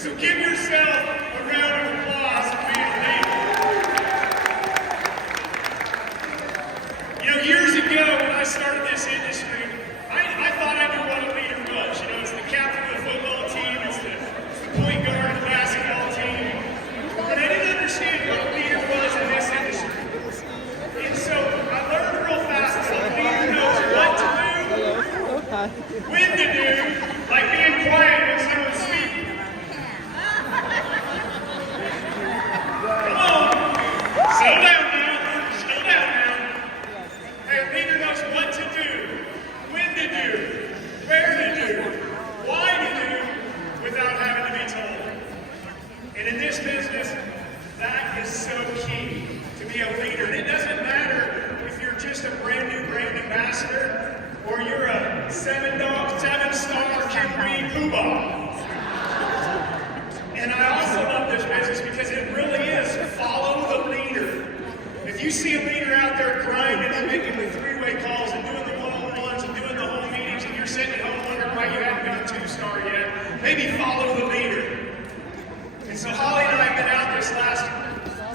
So give yourself a round of applause for being a leader. You know, years ago when I started this industry, I thought I knew what a leader was. You know, it's the captain of the football team, it's the point guard of the basketball team. But I didn't understand what a leader was in this industry. And so I learned real fast that a leader knows what to do, when to do, like being quiet when someone's speaking. Come on, settle down now, settle down now. Hey, a leader knows what to do, when to do, where to do, why to do, without having to be told. And in this business, that is so key to be a leader. And it doesn't matter if you're just a brand new brand ambassador or you're a seven-star Kimberly Poobah. And I also love this business because it really is follow the leader. If you see a leader out there grinding and making the three-way calls and doing the one-on-ones and doing the whole meetings and you're sitting at home wondering why you haven't been a two-star yet, maybe follow the leader. And so Holly and I have been out this last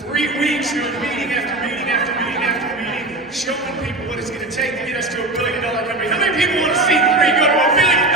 3 weeks doing meeting after meeting after meeting after meeting, showing people what it's going to take to get us to $1 billion company. How many people want to see 3 go to $1 billion?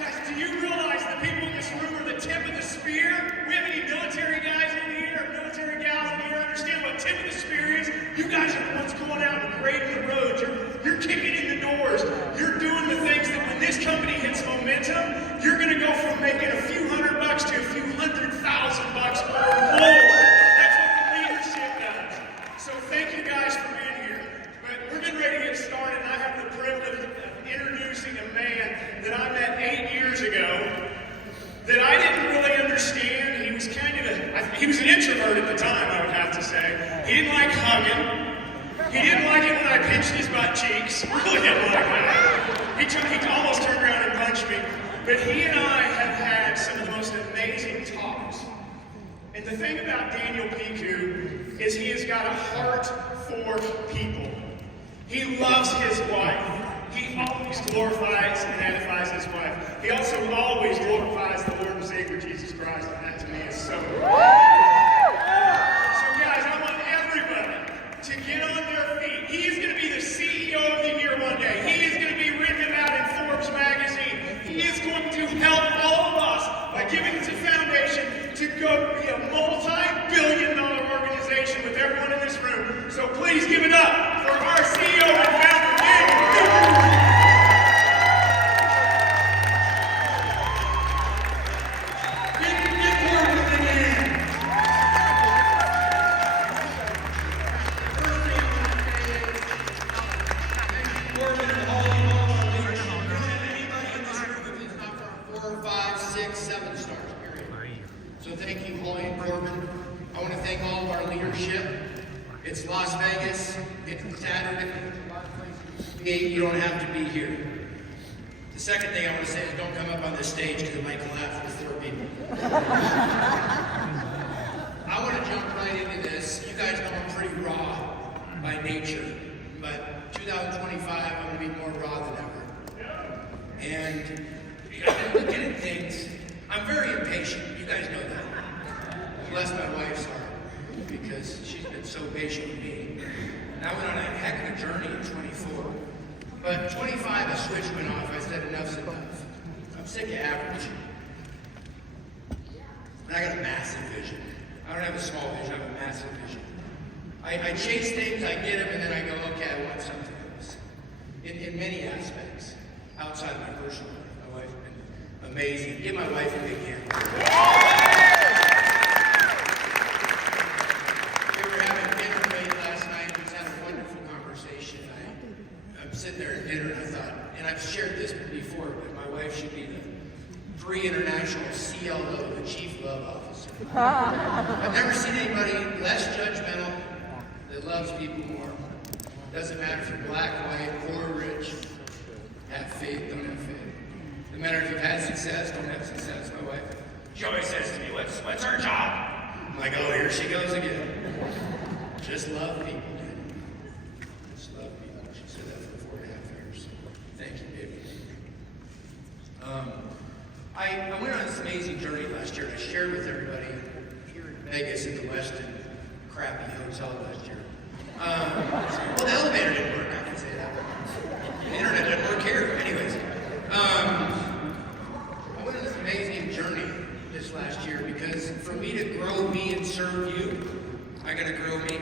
Guys, do you realize the people in this room are the tip of the spear? We have any military guys in here, or military gals in here, understand what tip of the spear is? You guys are the ones going out and grading the roads. You're kicking in the doors. You're doing the things that when this company hits momentum, you're going to go from making a few $100 to a few $100,000 or more. That's what the leadership does. So thank you guys for being here. But we're getting ready to get started, and I have the privilege of introducing a man that I met 8 years ago that I didn't really understand. He was he was an introvert at the time, I would have to say. He didn't like hugging. He didn't like it when I pinched his butt cheeks. Really didn't like that. He almost turned around and punched me. But he and I have had some of the most amazing talks. And the thing about Daniel Piku is he has got a heart for people. He loves his wife. He always glorifies and edifies his wife. He also always glorifies the Lord and Savior Jesus Christ. And that to me is so cool. So guys, I want everybody to get on their feet. He is going to be the CEO of the year one day. He is going to be written about in Forbes magazine. He is going to help all of us by giving us a foundation to go be a multi-billion-dollar organization with everyone in this room. So please give it up for our CEO and founder, Daniel Piku. It's Las Vegas, it's Saturday, you don't have to be here. The second thing I want to say is don't come up on this stage because it might collapse with 4 people. I want to jump right into this. You guys know I'm pretty raw by nature, but 2025 I'm going to be more raw than ever. And I've been looking at things. I'm very impatient, you guys know that. Bless my wife's heart, because she's been so patient with me. And I went on a heck of a journey in 24. But 25, a switch went off. I said, enough's enough. I'm sick of average. And I got a massive vision. I don't have a small vision, I have a massive vision. I chase things, I get them, and then I go, okay, I want something else. In many aspects, outside of my personal life. My wife's been amazing. Give my wife a big hand. Sitting there at dinner and I thought, and I've shared this before, but my wife should be the free international CLO, the Chief Love Officer. I've never seen anybody less judgmental that loves people more. Doesn't matter if you're black, white, poor, rich. Have faith, don't have faith. No matter if you've had success, don't have success. My wife, she always says to me, what's our job? I'm like, oh, here she goes again. Just love people. Just love people. She said that for 4.5 years. Thank you, baby. I went on this amazing journey last year. I shared with everybody here in Vegas in the Westin crappy hotel last year. Well, the elevator didn't work, I can say that. The internet didn't work here. Anyways, I went on this amazing journey this last year because for me to grow me and serve you, I gotta grow me.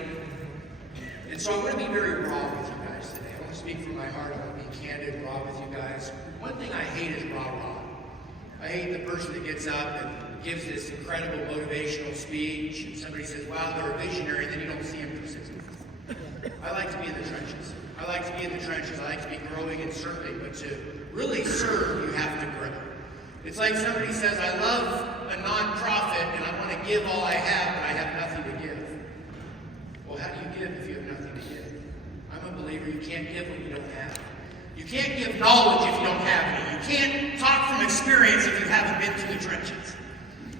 And so I want to be very raw with you guys today. I want to speak from my heart. I want to be candid and raw with you guys. One thing I hate is rah-rah. I hate the person that gets up and gives this incredible motivational speech and somebody says, wow, they're a visionary, and then you don't see them for 6 months. I like to be in the trenches. I like to be in the trenches. I like to be growing and serving, but to really serve, you have to grow. It's like somebody says, I love a nonprofit and I want to give all I have, but I have nothing to give. Well, how do you give if you have nothing to give? I'm a believer you can't give what you don't have. You can't give knowledge if you don't have any. You can't talk from experience if you haven't been through the trenches.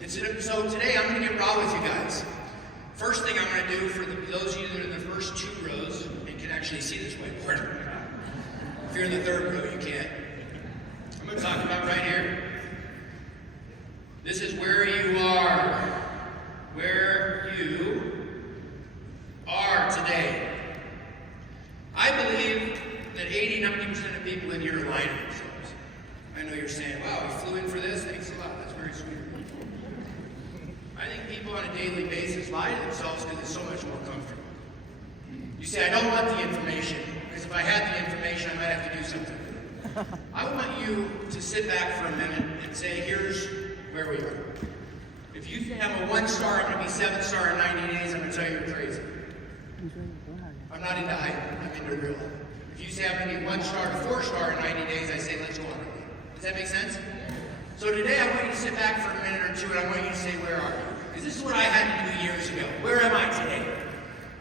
And so today I'm going to get raw with you guys. First thing I'm going to do for those of you that are in the first 2 rows and can actually see this whiteboard. If you're in the 3rd row, you can't. I'm going to talk about right here. This is where you are. Where you are today. I believe that 80-90% of people in here are lying to themselves. I know you're saying, wow, you flew in for this? Thanks a lot. That's very sweet. I think people on a daily basis lie to themselves because it's so much more comfortable. You say, I don't want the information, because if I had the information, I might have to do something with it. I want you to sit back for a minute and say, here's where we are. If you think I'm a 1-star, I'm going to be 7-star in 90 days, I'm going to tell you you're crazy. I'm not into hype, I'm into real. If you say I'm going to be 1-star to 4-star in 90 days, I say let's go on. Does that make sense? So today I want you to sit back for a minute or two and I want you to say, where are you? Because this is what I had to do years ago. Where am I today?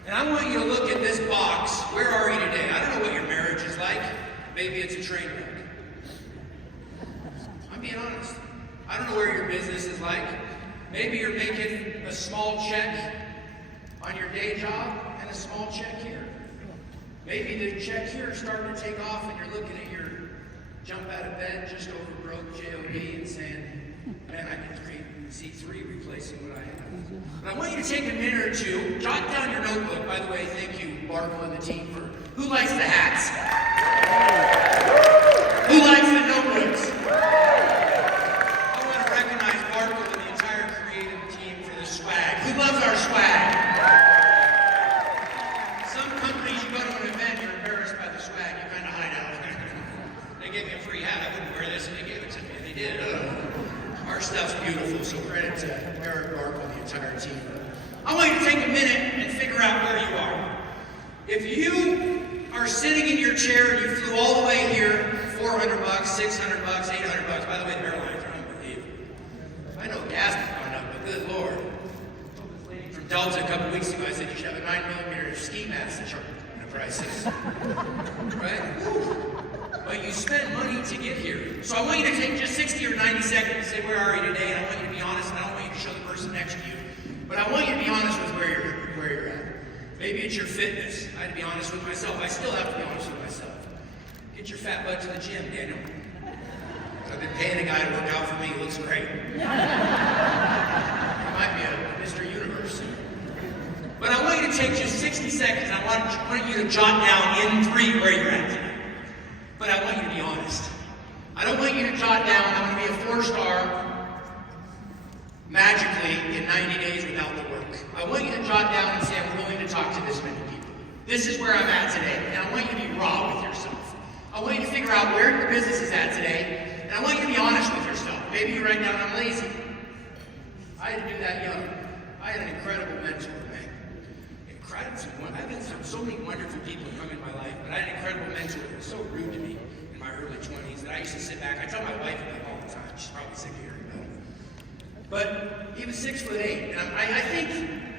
And I want you to look at this box. Where are you today? I don't know what your marriage is like. Maybe it's a train wreck. I'm being honest. I don't know where your business is like. Maybe you're making a small check on your day job and a small check here. Maybe the check here is starting to take off and you're looking at your jump out of bed just over broke JOB and saying, man, I can see 3 replacing what I have. But I want you to take a minute or two, jot down your notebook. By the way, thank you, Barkle and the team, for who likes the hats? Who likes the notebooks? I want to recognize Barkle and the entire creative team for the swag. Who loves our swag? Some companies, you go to an event, you're embarrassed by the swag, you kind of hide out. They gave me a free hat, I wouldn't wear this, and they gave it to me, and they did. Our stuff's beautiful, so credit to Eric Barkle and the entire team. I want you to take a minute and figure out where you are. If you are sitting in your chair and you flew all the way here, $400, $600, $800, by the way, the airlines are unbelievable. I know gas has gone up, but good Lord. I told this lady from Delta a couple weeks ago, I said you should have a 9mm ski mask to charge the prices. Right? Woo. But you spend money to get here. So I want you to take just 60 or 90 seconds and say, where are you today? And I want you to be honest, and I don't want you to show the person next to you. But I want you to be honest with where you're at. Maybe it's your fitness. I had to be honest with myself. I still have to be honest with myself. Get your fat butt to the gym, Daniel. I've been paying a guy to work out for me. He looks great. He might be a Mr. Universe. But I want you to take just 60 seconds, and I want you to jot down in 3 where you're at today. But I want you to be honest. I don't want you to jot down, I'm going to be a 4-star magically in 90 days without the work. I want you to jot down and say, I'm willing to talk to this many people. This is where I'm at today. And I want you to be raw with yourself. I want you to figure out where your business is at today. And I want you to be honest with yourself. Maybe you write down, I'm lazy. I had to do that young. I had an incredible mentor, man. I've been through so many wonderful people who come in my life, but I had an incredible mentor that was so rude to me in my early 20s that I used to sit back. I tell my wife about it all the time. She's probably sick of hearing about it. But he was 6'8", and I think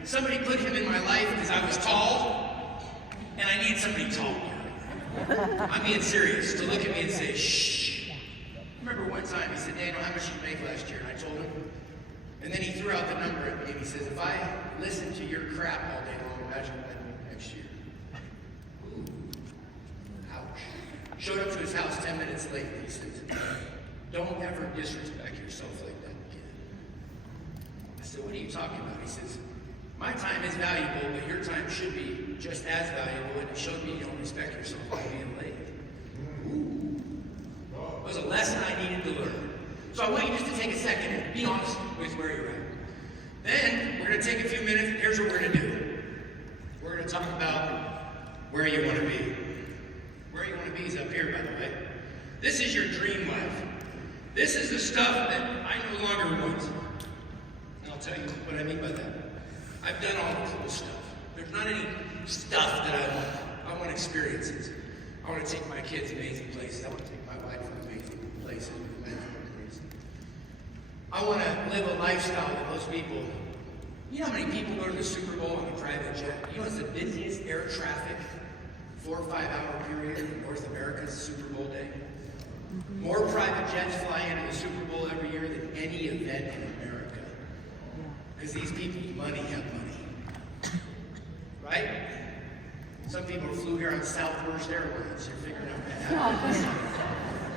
somebody put him in my life because I was tall, and I need somebody tall. I'm being serious, to look at me and say, shh. I remember one time he said, Daniel, how much did you make last year? And I told him. And then he threw out the number at me and he says, if I listen to your crap all day long, imagine what I do next year. Ooh. Ouch. Showed up to his house 10 minutes late and he says, Don't ever disrespect yourself like that, kid. I said, what are you talking about? He says, my time is valuable, but your time should be just as valuable, and it showed me you don't respect yourself by being late. It was a lesson I needed to learn. So I want you just to take a second and be honest with where you're at. Then, we're going to take a few minutes, and here's what we're going to do. We're going to talk about where you want to be. Where you want to be is up here, by the way. This is your dream life. This is the stuff that I no longer want. And I'll tell you what I mean by that. I've done all the cool stuff. There's not any stuff that I want. I want experiences. I want to take my kids amazing places. I want to take my wife amazing places. I want to live a lifestyle that most people, you know how many people go to the Super Bowl on a private jet? You know it's the busiest air traffic 4 or 5 hour period in North America's Super Bowl day? More private jets fly into the Super Bowl every year than any event in America. Because these people's money have money. Right? Some people flew here on Southwest Airlines. You're figuring out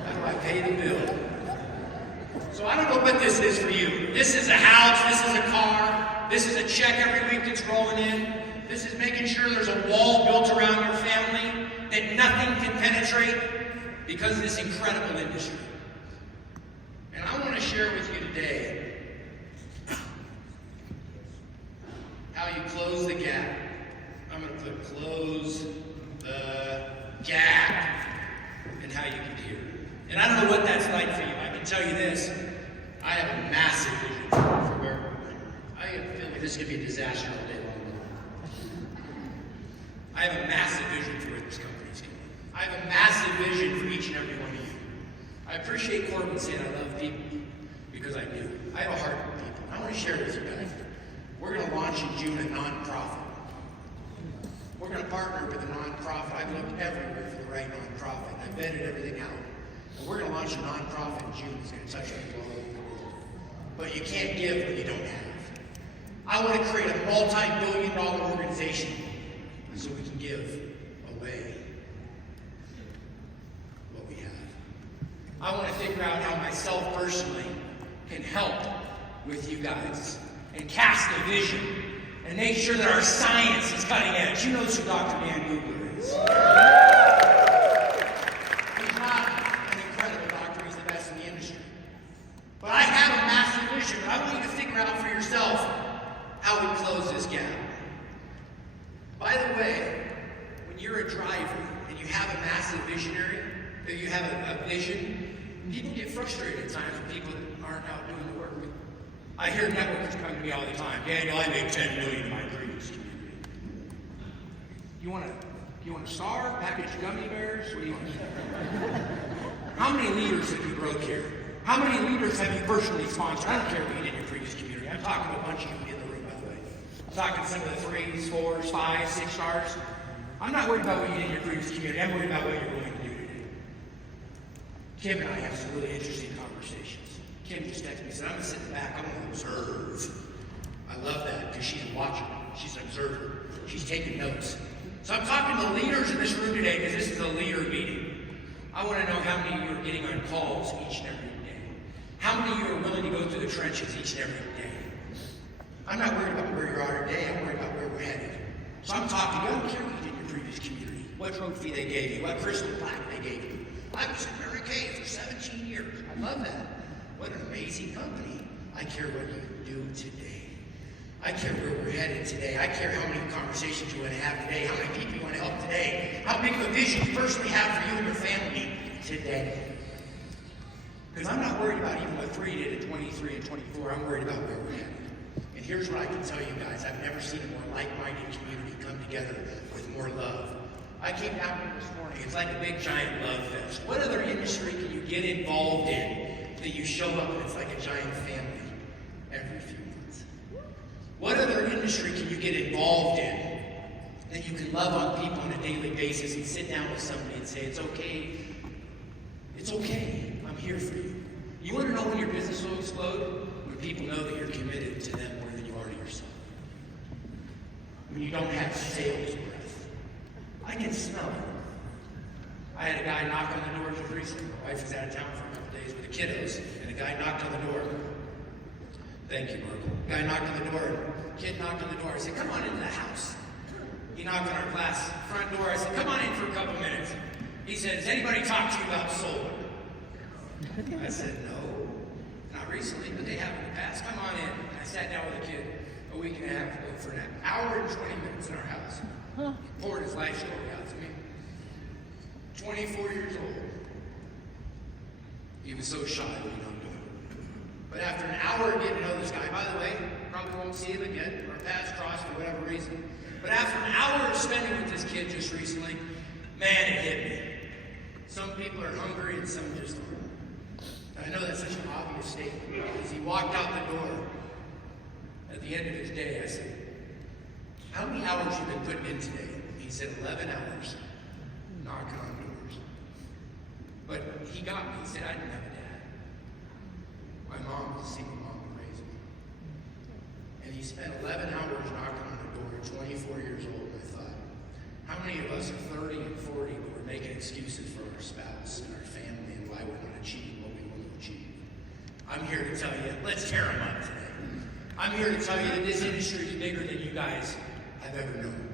how do I pay the bill? So I don't know what this is for you. This is a house, this is a car, this is a check every week that's rolling in. This is making sure there's a wall built around your family that nothing can penetrate because of this incredible industry. And I want to share with you today how you close the gap. I'm going to put close the gap and how you can hear. And I don't know what that's like for you. I can tell you this. I have a massive vision for where we're going. I feel like this could be a disaster all day long. I have a massive vision for where this company's going. I have a massive vision for each and every one of you. I appreciate Corbin saying I love people because I do. I have a heart for people. I want to share with you guys. We're going to launch in June a nonprofit. We're going to partner with a nonprofit. I've looked everywhere for the right nonprofit. I've vetted everything out. And we're going to launch a nonprofit in June. It's going to touch people all over the world. But you can't give what you don't have. I want to create a multi-billion-dollar organization so we can give away what we have. I want to figure out how myself personally can help with you guys and cast a vision and make sure that our science is cutting edge. You know who Dr. Dan Googler is. He's not an incredible doctor, he's the best in the industry. But I have a massive vision, but I want you to figure out for yourself how we close this gap. By the way, when you're a driver and you have a massive visionary, or you have a vision, people get frustrated at times with people that aren't out doing the work. I hear networkers come to me all the time. Daniel, I make $10 million in my previous community. You want a star? Package gummy bears? What do you want? How many leaders have you broke here? How many leaders have you personally sponsored? I don't care what you did in your previous community. I'm talking to a bunch of you in the room, by the way. I'm talking to some of the 3s, 4s, 5s, 6 stars. I'm not worried about what you did in your previous community. I'm worried about what you're going to do today. Kim and I have some really interesting conversations. Kim just texted me and said, I'm going to sit in the back. I'm going to observe. I love that because she's watching. She's an observer. She's taking notes. So I'm talking to leaders in this room today because this is a leader meeting. I want to know how many of you are getting on calls each and every day. How many of you are willing to go through the trenches each and every day? I'm not worried about where you are today. I'm worried about where we're headed. So I'm talking to you. I don't care what you did in your previous community, what trophy they gave you, what crystal plaque they gave you. I was in Mary Kay for 17 years. I love that. What an amazing company. I care what you do today. I care where we're headed today. I care how many conversations you want to have today, how many people you want to help today, how big of a vision you personally have for you and your family today. Because I'm not worried about even what 3 did at 23 and 24. I'm worried about where we're headed. And here's what I can tell you guys. I've never seen a more like-minded community come together with more love. I came down here this morning. It's like a big, giant love fest. What other industry can you get involved in that you show up and it's like a giant family every few months? What other industry can you get involved in that you can love on people on a daily basis and sit down with somebody and say, it's okay, I'm here for you. You want to know when your business will explode? When people know that you're committed to them more than you are to yourself. When you don't have sales breath. I can smell it. I had a guy knock on the door just recently. My wife was out of town for a couple days with a kiddos, and a guy knocked on the door. Thank you, Merkel. Guy knocked on the door. Kid knocked on the door. I said, come on into the house. He knocked on our class front door. I said, come on in for a couple minutes. He said, has anybody talked to you about solar? I said, no, not recently, but they have in the past. Come on in. I sat down with a kid a week and a half ago for an hour and 20 minutes in our house. He poured his life story out to me. 24 years old. He was so shy when he knocked on it. But after an hour of getting to know this guy, by the way, probably won't see him again, or paths crossed for whatever reason. But after an hour of spending with this kid just recently, man, it hit me. Some people are hungry and some just aren't. And I know that's such an obvious statement. As he walked out the door, at the end of his day, I said, how many hours you been putting in today? He said, 11 hours, knocking on doors. But he got me. He said, I didn't have a dad. My mom was a single mom who raised me. And he spent 11 hours knocking on the door at 24 years old. And I thought, how many of us are 30 and 40 but we're making excuses for our spouse and our family and why we're not achieving what we want to achieve? I'm here to tell you, let's tear them up today. I'm here to tell you that this industry is bigger than you guys have ever known.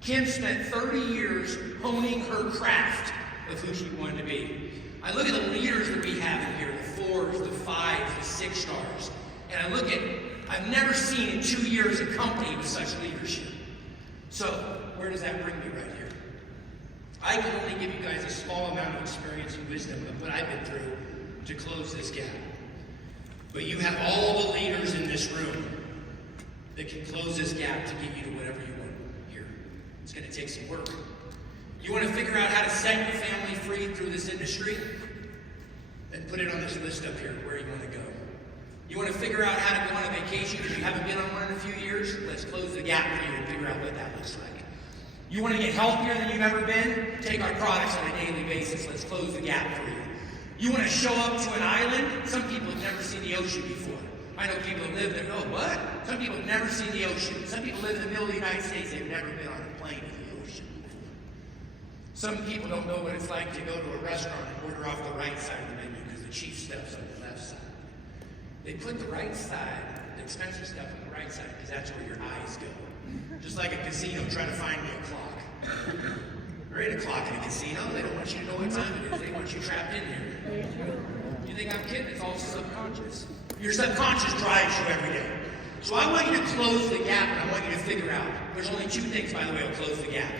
Kim spent 30 years honing her craft of who she wanted to be. I look at the leaders that we have in here, the 4s, the 5s, the 6 stars, and I look at, I've never seen in 2 years a company with such leadership. So, where does that bring me right here? I can only give you guys a small amount of experience and wisdom of what I've been through to close this gap. But you have all the leaders in this room that can close this gap to get you to whatever you want here. It's going to take some work. You want to figure out how to set your family free through this industry? Then put it on this list up here, where you want to go. You want to figure out how to go on a vacation because you haven't been on one in a few years? Let's close the gap for you and figure out what that looks like. You want to get healthier than you've ever been? Take our products on a daily basis. Let's close the gap for you. You want to show up to an island? Some people have never seen the ocean before. I know people who live there. Oh, what? Some people have never seen the ocean. Some people live in the middle of the United States. They've never been on a plane in the ocean. Some people don't know what it's like to go to a restaurant and order off the right side of the menu because the cheap stuff's on the left side. They put the right side, the expensive stuff on the right side because that's where your eyes go. Just like a casino trying to find me a clock. There ain't a clock in a casino. They don't want you to know what time it is. They want you trapped in here. You think I'm kidding? It's all subconscious. Your subconscious drives you every day. So I want you to close the gap, and I want you to figure out. There's only 2 things, by the way, that'll close the gap.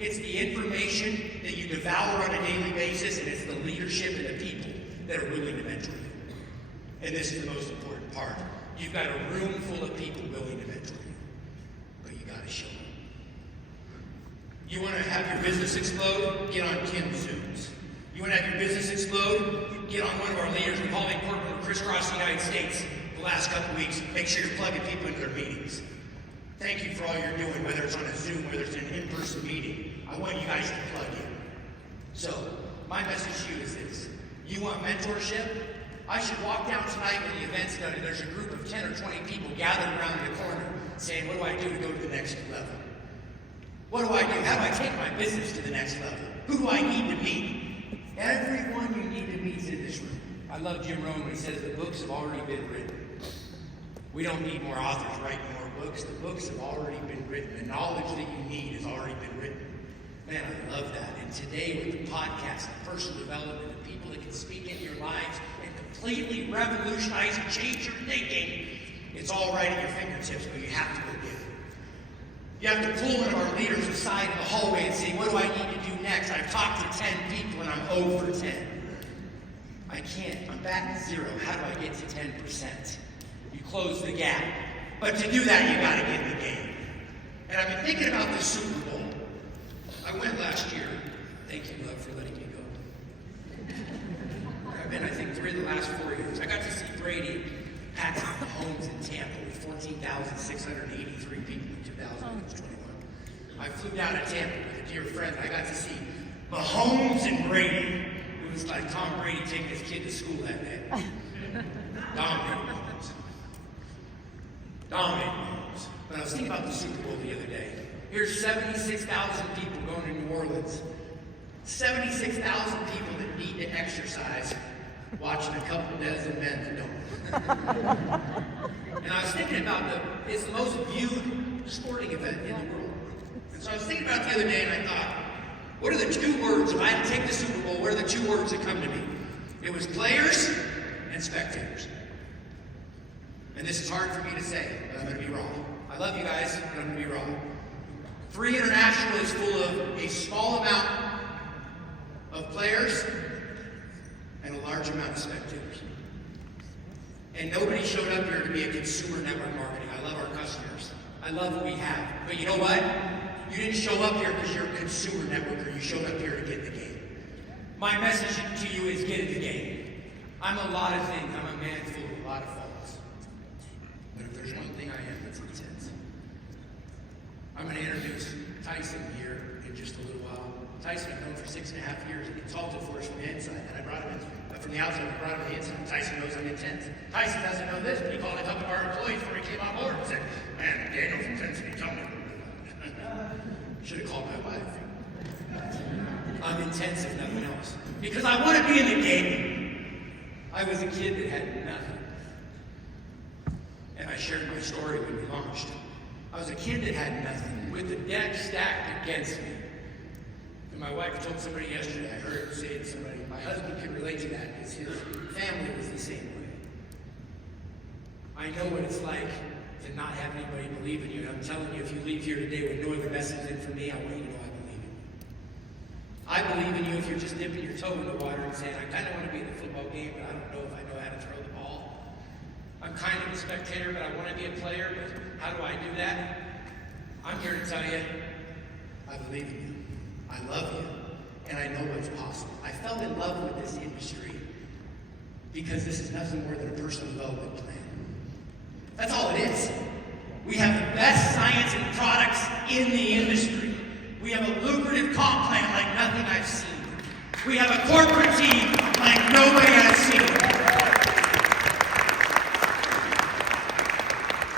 It's the information that you devour on a daily basis, and it's the leadership and the people that are willing to mentor you. And this is the most important part. You've got a room full of people willing to mentor you, but you got to show them. You want to have your business explode? Get on Kim's Zooms. You want to have your business explode? Get on one of our leaders. We've all been corporate crisscross the United States the last couple of weeks. Make sure you're plugging people into their meetings. Thank you for all you're doing, whether it's on a Zoom, whether it's an in-person meeting. I want you guys to plug in. So, my message to you is this. You want mentorship? I should walk down tonight when the event's done and there's a group of 10 or 20 people gathered around the corner saying, what do I do to go to the next level? What do I do? How do I take my business to the next level? Who do I need to meet? Everyone you need to meet is in this room. I love Jim Rohn when he says the books have already been written. We don't need more authors writing more books. The books have already been written. The knowledge that you need has already been written. Man, I love that. And today with the podcast and personal development and people that can speak into your lives and completely revolutionize and change your thinking, it's all right at your fingertips, but you have to go get it. You have to pull one of our leaders aside in the hallway and say, what do I need to do next? I've talked to 10 people and I'm 0 for 10. I can't. I'm back at 0. How do I get to 10%? You close the gap. But to do that, you got to get in the game. And I've been thinking about this Super Bowl. I went last year. Thank you, love, for letting me go. I've been, I think, 3 of the last 4 years. I got to see Brady, Patrick Mahomes in Tampa with 14,683 people in 2021. I flew down to Tampa with a dear friend. I got to see Mahomes and Brady. It was like Tom Brady taking his kid to school that day. Dominating Mahomes. Dominating Mahomes. But I was thinking about the Super Bowl the other day. Here's 76,000 people going to New Orleans. 76,000 people that need to exercise watching a couple dozen men that don't. And I was thinking about it's the most viewed sporting event in the world. And so I was thinking about it the other day and I thought, what are the two words, if I had to take the Super Bowl, what are the two words that come to me? It was players and spectators. And this is hard for me to say, but I'm going to be wrong. I love you guys, but I'm going to be wrong. Free International is full of a small amount of players and a large amount of spectators. And nobody showed up here to be a consumer network marketing. I love our customers. I love what we have. But you know what? You didn't show up here because you're a consumer networker. You showed up here to get in the game. My message to you is get in the game. I'm a lot of things. I'm a man full of a lot of faults. But if there's one thing I am, it's intense. I'm going to introduce Tyson here in just a little while. Tyson, I've known for 6.5 years. He consulted for us from the inside, and I brought him in from the outside. I brought him to the inside. Tyson knows I'm intense. Tyson doesn't know this, but he called a couple of our employees before he came on board and said, "Man, Daniel's intense," and he told me. Should have called my wife. I'm intense if nothing else. Because I want to be in the game. I was a kid that had nothing. And I shared my story when we launched. I was a kid that had nothing, with the deck stacked against me. And my wife told somebody yesterday, I heard her say to somebody, my husband can relate to that because his family was the same way. I know what it's like to not have anybody believe in you. And I'm telling you, if you leave here today with no other message in for me, I want you to know I believe in you. I believe in you if you're just dipping your toe in the water and saying, I kind of want to be in the football game, but I don't know if I know how to throw the ball. I'm kind of a spectator, but I want to be a player, but how do I do that? I'm here to tell you, I believe in you. I love you, and I know what's possible. I fell in love with this industry because this is nothing more than a personal development plan. That's all it is. We have the best science and products in the industry. We have a lucrative comp plan like nothing I've seen. We have a corporate team like nobody I've seen.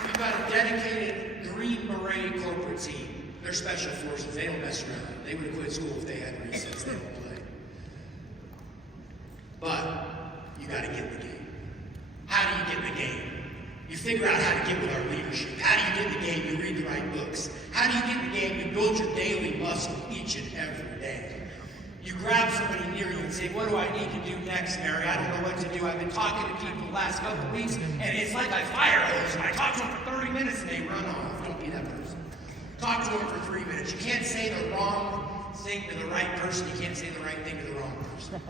We've got a dedicated Green Beret corporate team. They're special forces. They don't mess around. They would have quit school if they had recess. They don't play. But you got to get in the game. How do you get in the game? You figure out how to get with our leadership. How do you get in the game? You read the right books. How do you get in the game? You build your daily muscle each and every day. You grab somebody near you and say, what do I need to do next, Mary? I don't know what to do. I've been talking to people the last couple of weeks, and it's like I fire hose them. I talk to them for 30 minutes, and they run off. Don't be that person. Talk to them for 3 minutes. You can't say the wrong thing to the right person. You can't say the right thing to the wrong person.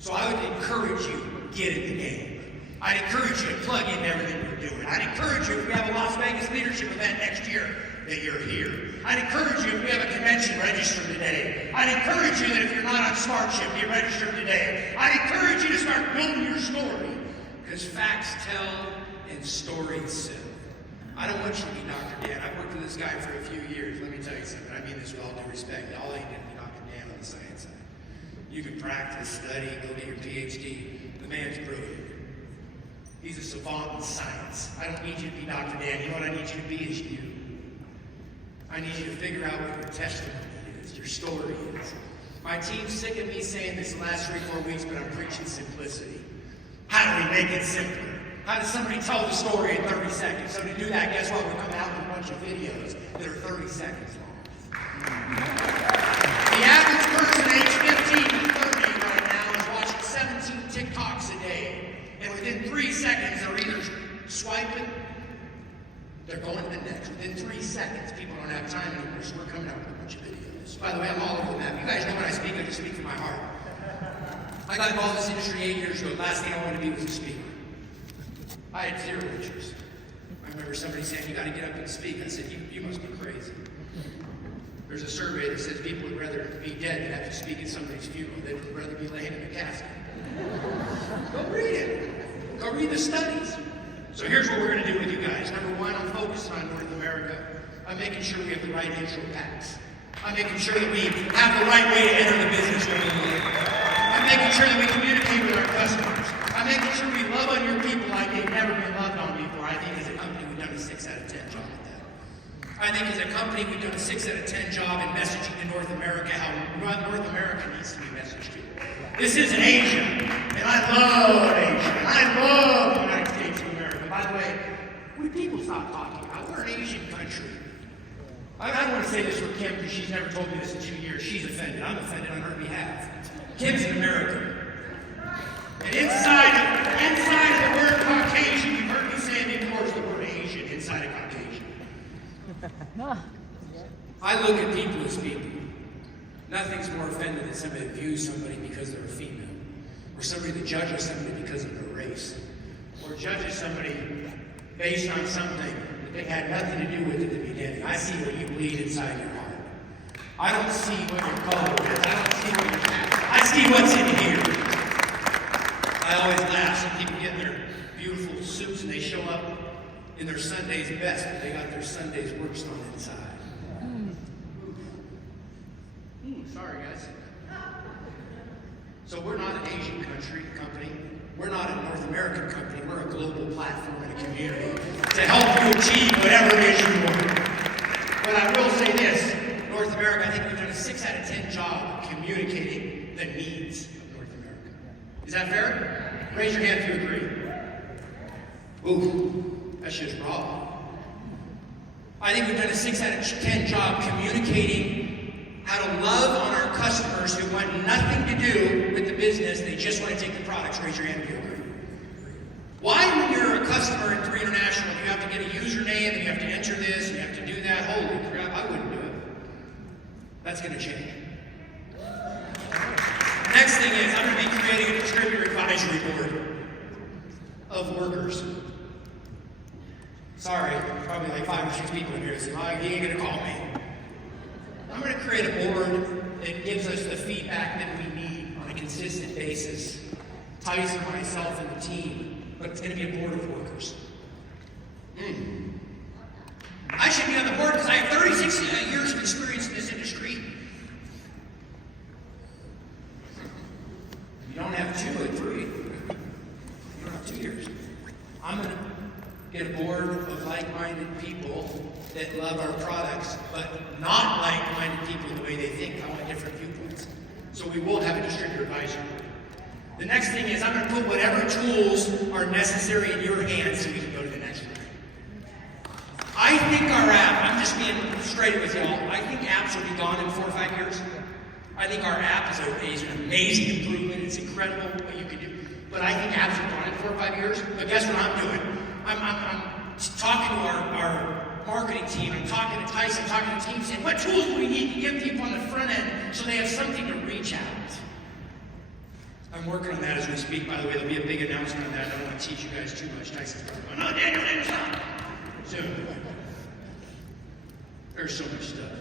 So I would encourage you, get in the game. I'd encourage you to plug into everything we're doing. I'd encourage you, if we have a Las Vegas leadership event next year, that you're here. I'd encourage you, if we have a convention, register today. I'd encourage you that if you're not on SmartShip, you register today. I'd encourage you to start building your story. Because facts tell and stories sell. I don't want you to be Dr. Dan. I've worked with this guy for a few years. Let me tell you something. I mean this with all due respect. All I need to be Dr. Dan on the science side. You can practice, study, go get your PhD. The man's brilliant. He's a savant in science. I don't need you to be Dr. Dan. You know what I need you to be is you. I need you to figure out what your testimony is, your story is. My team's sick of me saying this the last 3 or 4 weeks, but I'm preaching simplicity. How do we make it simpler? How does somebody tell the story in 30 seconds? So to do that, guess what? We're coming out with a bunch of videos that are 30 seconds long. The average person aged 15 to 30 right now is watching 17 TikToks a day. And within 3 seconds, they're either swiping, they're going to the next. Within 3 seconds, people don't have time anymore, so we're coming out with a bunch of videos. By the way, I'm all over the map. You guys know when I speak, I just speak from my heart. I got involved in this industry 8 years ago. The last thing I wanted to be was a speaker. I had 0 interest. I remember somebody saying, you got to get up and speak. I said, you must be crazy. There's a survey that says people would rather be dead than have to speak at somebody's funeral. They would rather be laying in a casket. Go read it. Go read the studies. So here's what we're going to do with you guys. Number 1, I'm focused on North America. I'm making sure we have the right intro packs. I'm making sure that we have the right way to enter the business during the year. I'm making sure that we communicate with our customers. I'm making sure we love on your people like they've never been loved on before. I think as a company, we've done a 6 out of 10 job at that. I think as a company, we've done a 6 out of 10 job in messaging to North America how North America needs to be messaged to. This isn't Asia, and I love Asia. I love the United States of America. By the way, when people stop talking about we're an Asian country. I don't want to say this for Kim because she's never told me this in 2 years. She's offended. I'm offended on her behalf. Kim's an American. And inside of the word Caucasian, you've heard me say it before, is the word Asian inside of Caucasian. I look at people as people. Nothing's more offended than somebody that views somebody because they're a female, or somebody that judges somebody because of their race, or judges somebody based on something that they had nothing to do with at the beginning. I see what you bleed inside your heart. I don't see what your color is. I don't see what your past. I see what's in here. I always laugh. Some people get in their beautiful suits and they show up in their Sunday's best, but they got their Sunday's worst on inside. Sorry, guys. So we're not an Asian company. We're not a North American company. We're a global platform and a community to help you achieve whatever it is you want. But I will say this, North America, I think we've done a 6 out of 10 job communicating the needs of North America. Is that fair? Raise your hand if you agree. Ooh, that's just wrong. I think we've done a 6 out of 10 job communicating how to love on our customers who want nothing to do with the business, they just want to take the products. Raise your hand if you agree. Why, when you're a customer at 3 International, you have to get a username, and you have to enter this, and you have to do that? Holy crap, I wouldn't do it. That's going to change. Next thing is, I'm going to be creating a distributor advisory board of workers. Sorry, probably like 5 or 6 people in here say, oh, he ain't going to call me. I'm going to create a board that gives us the feedback that we need on a consistent basis. Tyson, myself, and the team. But it's going to be a board of workers. I should be on the board because I have 36 years of experience in this industry. You don't have 2 or 3. You don't have 2 years. I'm going to get a board of like-minded people that love our products, but not like-minded people the way they think. I want different viewpoints. So we will have a distributor advisory board. The next thing is I'm going to put whatever tools are necessary in your hands so we can go to the next one. I think our app, I'm just being straight with y'all, I think apps will be gone in 4 or 5 years. I think our app is an amazing improvement. It's incredible what you can do. But I think apps are gone in 4 or 5 years. But guess what I'm doing? I'm talking to our marketing team, I'm talking to Tyson, I'm talking to the team, saying, what tools do we need to give people on the front end so they have something to reach out? I'm working on that as we speak. By the way, there'll be a big announcement on that. I don't want to teach you guys too much. Tyson's probably going, oh, Daniel, stop. Soon. There's so much stuff.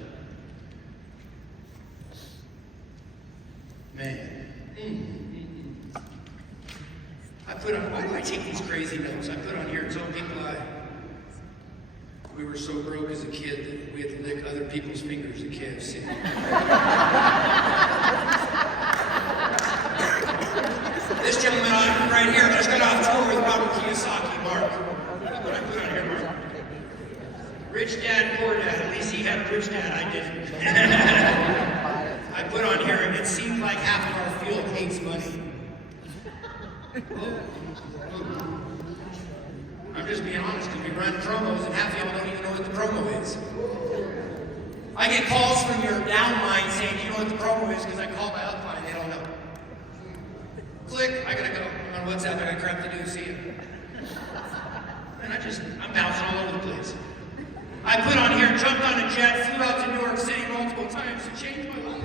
Man. Why do I take these crazy notes? I put on here, tell people we were so broke as a kid that we had to lick other people's fingers at KFC. This gentleman right here just got off tour with Robert Kiyosaki. Mark. What I put on here, Mark? Rich dad, poor dad. At least he had a rich dad. I didn't. I put on here, and it seems like half of our field hates money. I'm just being honest, because we run promos and half of y'all don't even know what the promo is. I get calls from your downline saying, do you know what the promo is? Because I call my upline, they don't know. Click, I gotta go. I'm on WhatsApp, I got crap to do, see you. And I'm bouncing all over the place. I put on here, jumped on a jet, flew out to New York City multiple times to change my life.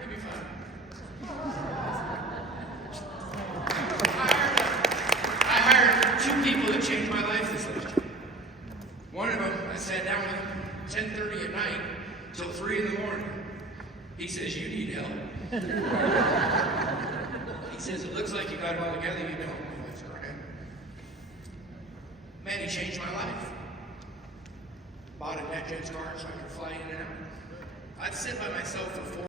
Give me 5. I hired 2 people that changed my life this last year. One of them, I sat down with him 10:30 at night till 3 in the morning. He says, you need help. He says, it looks like you got it all together, you don't. That's right. Man, he changed my life. Bought a NetJets car so I could fly in and out. I'd sit by myself for 4